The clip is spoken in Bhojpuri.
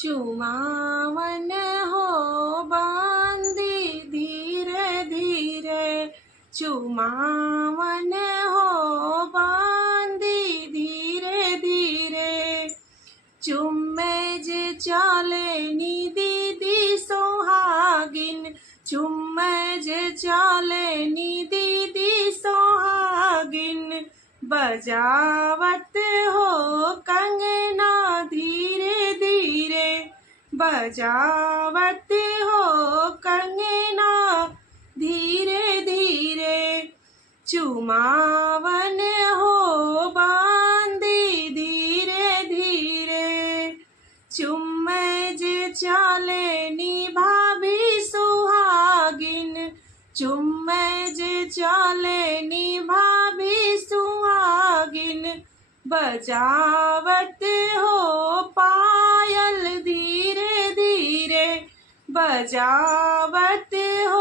चुमावन हो बांधी धीरे धीरे, चुमावन हो बांधी धीरे धीरे। चुम्मे जे चाले नी दीदी सोहागिन, चुम्मे जे चाले नी दीदी सोहागिन। बजावत हो कंगना धीरे धीरे, बजावत हो कंगना धीरे धीरे। चुमावन हो बांधी धीरे धीरे, चुम्मे जे चाले नी भाभी सुहागिन, चुम्मे जे चाले नी भाभी सुहागिन। बजावत हो पायल धीरे धीरे, बजावत हो